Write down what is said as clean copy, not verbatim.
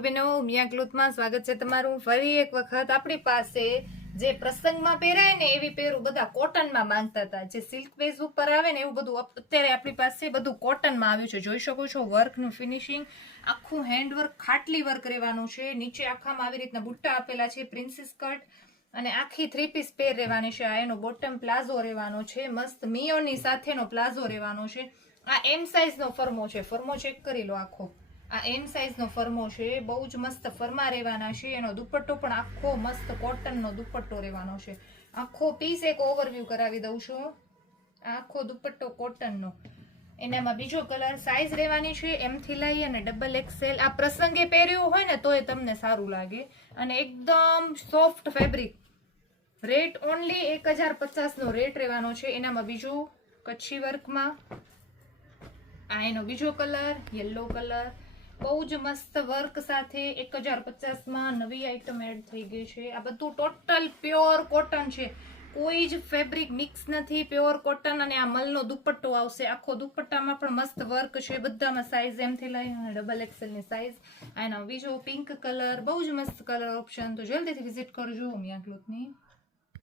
Hello બેનો, મિયા ક્લોથમાં સ્વાગત છે તમારું ફરી એક વખત. આપણી પાસે જે પ્રસંગમાં પહેરાય ને એવી પહેરું બધા કોટનમાં માંગતા હતા. જે સિલ્ક બેઝ ઉપર આવે ને એવું બધું અત્યારે આપણી પાસે બધું કોટનમાં આવ્યું છે. જોઈ શકો છો વર્કનું ફિનિશિંગ, આખું હેન્ડવર્ક, ખાટલી વર્ક રહેવાનું છે. નીચે આખામાં આવી રીતના બુટ્ટા આપેલા છે, પ્રિન્સેસ કટ, અને આખી 3 પીસ પેર રહેવાની છે. આ એનો બોટમ પ્લાઝો રહેવાનો છે, મસ્ત મિયોની સાથેનો પ્લાઝો રહેવાનો છે. આ એમ સાઇઝનો ફર્મો છે. ફર્મો ચેક કરી લો આખો. આ એમ સાઇઝનો ફર્મો છે, બહુ જ મસ્ત ફર્મા રહેવાના છે. એનો દુપટ્ટો પણ આખો મસ્ત કોટનનો દુપટ્ટો રહેવાનો છે. આખો પીસ એક ઓવરવ્યૂ કરાવી દઉં છું. આખો દુપટ્ટો કોટનનો. એનામાં બીજો કલર સાઇઝ રહેવાની છે એમ થી લઈ અને XXL. આ પ્રસંગે પહેર્યું હોય ને તોય તમને સારું લાગે, અને એકદમ સોફ્ટ ફેબ્રિક. રેટ ઓનલી 1050 નો રેટ રહેવાનો છે. એનામાં બીજું કચ્છી વર્કમાં આ એનો બીજો કલર, યલો કલર, બહુ જ મસ્ત વર્ક સાથે 1050 માં નવી આઈટમ એડ થઈ ગઈ છે. આ બધું ટોટલ પ્યોર કોટન છે, કોઈ જ ફેબ્રિક મિક્સ નથી, પ્યોર કોટન. અને આ મલનો દુપટ્ટો આવશે. આખો દુપટ્ટામાં પણ મસ્ત વર્ક છે. બધામાં સાઈઝ એમ થી લઈ અને XXL ની સાઈઝ. આનો બીજો પિંક કલર, બહુ જ મસ્ત કલર ઓપ્શન. તો જલ્દીથી વિઝિટ કરજો મિયા ક્લોથની.